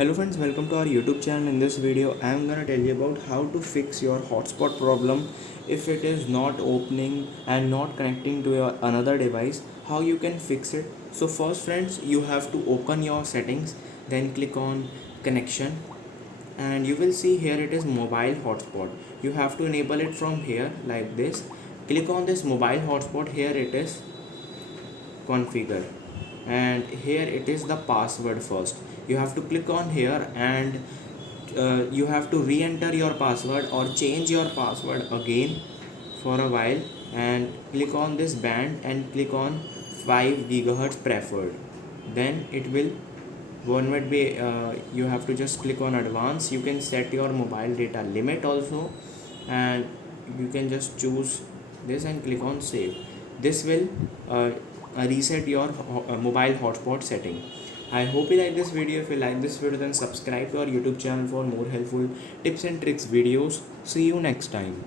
Hello friends, welcome to our YouTube channel. In this video I am gonna tell you about how to fix your hotspot problem if it is not opening and not connecting to your another device. How you can fix it? So first friends, you have to open your settings, then click on connection, and you will see here it is mobile hotspot. You have to enable it from here like this. Click on this mobile hotspot. Here it is configure, and here it is the password. First you have to click on here, and you have to re-enter your password or change your password again for a while, and click on this band and click on 5 gigahertz preferred. Then it will one might be you have to just click on advanced. You can set your mobile data limit also, and you can just choose this and click on save. This will reset your mobile hotspot setting. I hope you like this video. If you like this video, then subscribe to our YouTube channel for more helpful tips and tricks videos. See you next time.